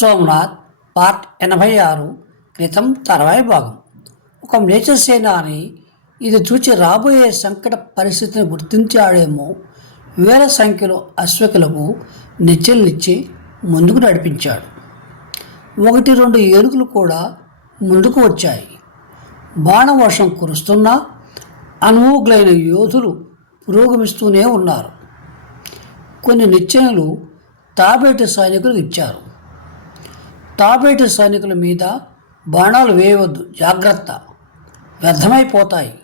Somnath part ఎనభై ఆరు క్రితం తర్వాయి భాగం. ఒక మ్లేచ్ఛ సేనాని ఇది చూచి రాబోయే సంకట పరిస్థితిని గుర్తించాడేమో వేల సంఖ్యలో అశ్వకులకు నిచ్చెలనిచ్చి ముందుకు నడిపించాడు. ఒకటి రెండు ఏనుగులు కూడా ముందుకు వచ్చాయి. బాణవర్షం కురుస్తున్నా అనుభవకులైన యోధులు పురోగమిస్తూనే ఉన్నారు. కొన్ని నిచ్చెనలు తాబేటి సైనికులు ఇచ్చారు. తాబేటి సైనికుల మీద బాణాలు వేయవద్దు. జాగ్రత్త. వ్యర్థమైపోతాయి.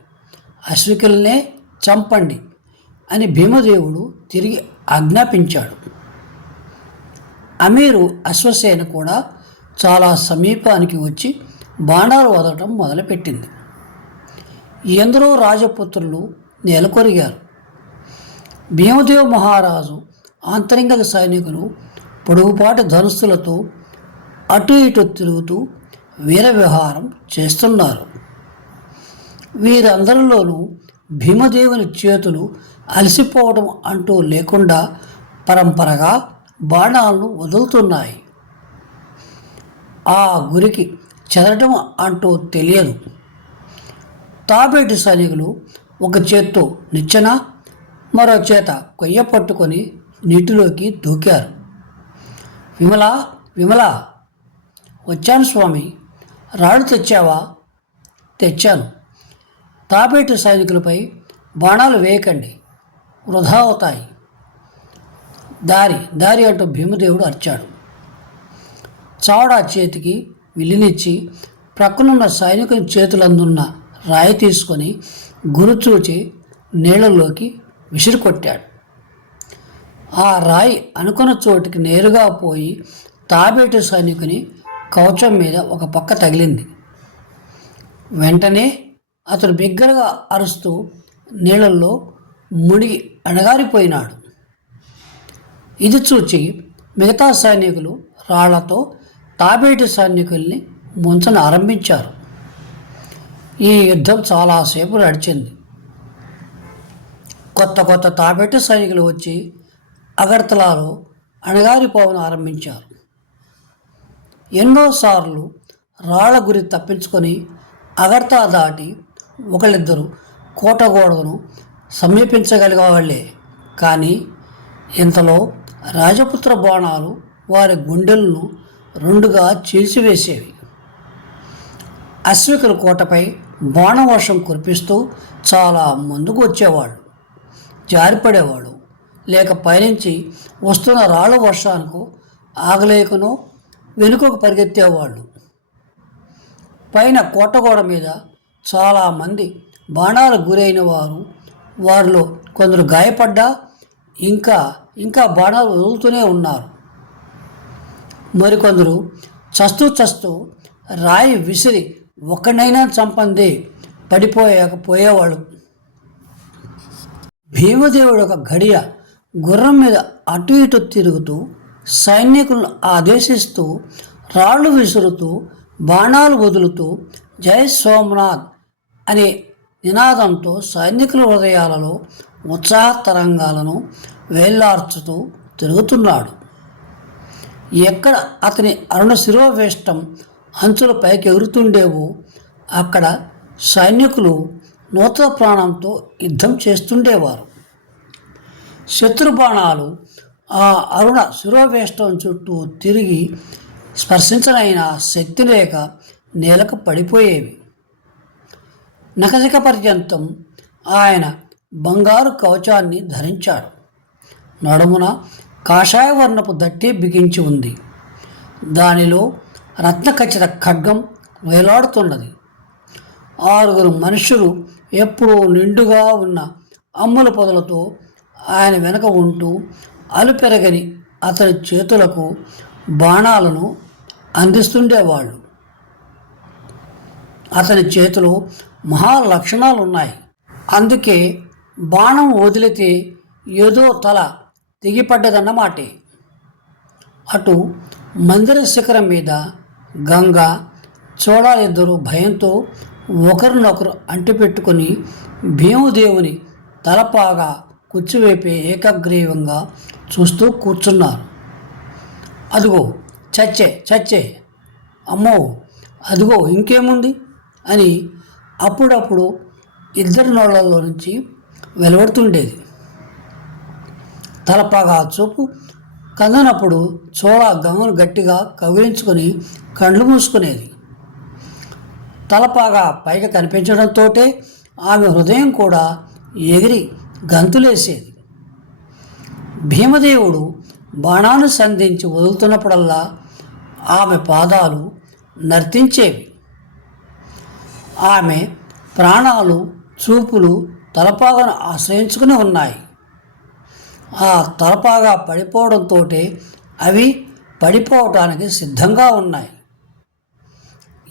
అశ్వికులనే చంపండి అని భీమదేవుడు తిరిగి ఆజ్ఞాపించాడు. అమీరు అశ్వసేన కూడా చాలా సమీపానికి వచ్చి బాణాలు వదలటం మొదలుపెట్టింది. ఎందరో రాజపుత్రులు నెలకొరిగారు. భీమదేవ మహారాజు ఆంతరింగ సైనికులు పొడుగుపాటి ధనుస్సులతో అటు ఇటు తిరుగుతూ వీర విహారం చేస్తున్నారు. వీరందరిలోనూ భీమదేవుని చేతులు అలసిపోవడం అంటూ లేకుండా పరంపరగా బాణాలను వదులుతున్నాయి. ఆ గురికి చెదరటం అంటూ తెలియదు. తాబేటి సైనికులు ఒక చేత్తో నిచ్చెన మరో చేత కొయ్య పట్టుకొని నీటిలోకి దూకారు. విమల విమల! వచ్చాను స్వామి. రాడు తెచ్చావా? తెచ్చాను. తాబేటి సైనికులపై బాణాలు వేయకండి. వృధా అవుతాయి. దారి దారి అంటూ భీమదేవుడు అరిచాడు. చావడా చేతికి విల్లినిచ్చి ప్రక్కనున్న సైనికుని చేతులందున్న రాయి తీసుకొని గురుచూచి నీళ్ళలోకి విసిరికొట్టాడు. ఆ రాయి అనుకున్న చోటికి నేరుగా పోయి తాబేటి సైనికుని కవచం మీద ఒక పక్క తగిలింది. వెంటనే అతడు బిగ్గరగా అరుస్తూ నీళ్ళల్లో మునిగి అణగారిపోయినాడు. ఇది చూచి మిగతా సైనికులు రాళ్ళతో తాబేటి సైనికుల్ని ముంచన ఆరంభించారు. ఈ యుద్ధం చాలాసేపు నడిచింది. కొత్త కొత్త తాబేటి సైనికులు వచ్చి అగర్తలాలో అణగారిపోవను ఆరంభించారు. ఎన్నోసార్లు రాళ్ళ గురి తప్పించుకొని అగర్తా దాటి ఒకళ్ళిద్దరు కోటగోడను సమీపించగలిగే వాళ్ళే కానీ ఇంతలో రాజపుత్ర బాణాలు వారి గుండెలను రెండుగా చీల్చివేసేవి. అశ్వికుల కోటపై బాణవర్షం కురిపిస్తూ చాలా ముందుకు వచ్చేవాళ్ళు జారిపడేవాడు లేక పైనుంచి వస్తున్న రాళ్ళ వర్షానికి ఆగలేకనో వెనుకకు పరిగెత్తేవాళ్ళు. పైన కోటగోడ మీద చాలామంది బాణాలు గురైన వారు వారిలో కొందరు గాయపడ్డా ఇంకా ఇంకా బాణాలు వదులుతూనే ఉన్నారు. మరికొందరు చస్తూ చస్తూ రాయి విసిరి ఒక్కడైనా చంపందే పడిపోయాకపోయేవాళ్ళు భీమదేవుడు ఒక గడియ గుర్రం మీద అటు ఇటు తిరుగుతూ సైనికులను ఆదేశిస్తూ రాళ్ళు విసురుతూ బాణాలు వదులుతూ జై సోమనాథ్ అనే నినాదంతో సైనికుల హృదయాలలో ఉత్సాహ తరంగాలను వేళ్ళార్చుతూ తిరుగుతున్నాడు. ఎక్కడ అతని అరుణ శిరోవేష్టం అంచుల పైకి ఎగురుతుండేవో అక్కడ సైనికులు నూతన ప్రాణంతో యుద్ధం చేస్తుండేవారు. శత్రుబాణాలు ఆ అరుణ శిరోవేష్టం చుట్టూ తిరిగి స్పర్శించనైన శక్తి లేక నేలకు పడిపోయేవి. నకసిక పర్యంతం ఆయన బంగారు కవచాన్ని ధరించాడు. నడుమున కాషాయ వర్ణపు దట్టి బిగించి ఉంది. దానిలో రత్నఖచ్చిత ఖడ్గం వేలాడుతున్నది. ఆరుగురు మనుషులు ఎప్పుడూ నిండుగా ఉన్న అమ్ముల పొదలతో ఆయన వెనక ఉంటూ అలుపెరగని అతని చేతులకు బాణాలను అందిస్తుండేవాళ్ళు. అతని చేతిలో మహా లక్షణాలు ఉన్నాయి అందుకే బాణం వదిలితే ఏదో తల తెగిపడ్డదన్నమాటే. అటు మందిర శిఖరం మీద గంగ చోళాలిద్దరూ భయంతో ఒకరినొకరు అంటిపెట్టుకొని భీమదేవుని తలపాగా కూర్చివైపే ఏకగ్రీవంగా చూస్తూ కూర్చున్నారు. అదిగో చచ్చే చచ్చే. అమ్మో అదిగో ఇంకేముంది? అని అప్పుడప్పుడు ఇద్దరి నోళ్ళల్లో నుంచి వెలువడుతుండేది. తలపాగా చూపు కందనప్పుడు చోళ గమను గట్టిగా కవిలించుకొని కండ్లు మూసుకునేది. తలపాగా పైకి కనిపించడంతో ఆమె హృదయం కూడా ఎగిరి గంతులేసేది. భీమదేవుడు బాణాన్ని సంధించి వదులుతున్నప్పుడల్లా ఆమె పాదాలు నర్తించేవి. ఆమె ప్రాణాలు చూపులు తలపాగను ఆశ్రయించుకుని ఉన్నాయి. ఆ తలపాగా పడిపోవడంతో అవి పడిపోవటానికి సిద్ధంగా ఉన్నాయి.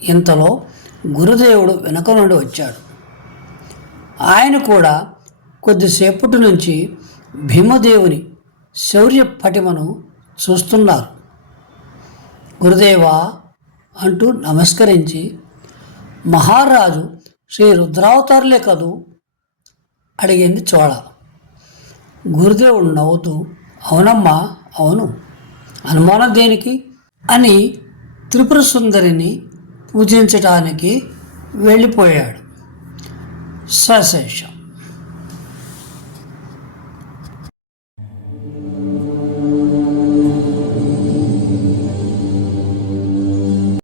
ఇంతలో గురుదేవుడు వెనుక నుండి వచ్చాడు. ఆయన కూడా కొద్దిసేపటి నుంచి భీమదేవుని శౌర్య పటిమను చూస్తున్నారు. గురుదేవా అంటూ నమస్కరించి మహారాజు శ్రీ రుద్రావతారులే కదూ? అడిగింది చోళ. గురుదేవుడు నవ్వుతూ అవునమ్మా అవును. అనుమానం దేనికి? అని త్రిపుర సుందరిని పూజించటానికి వెళ్ళిపోయాడు. సశేషం.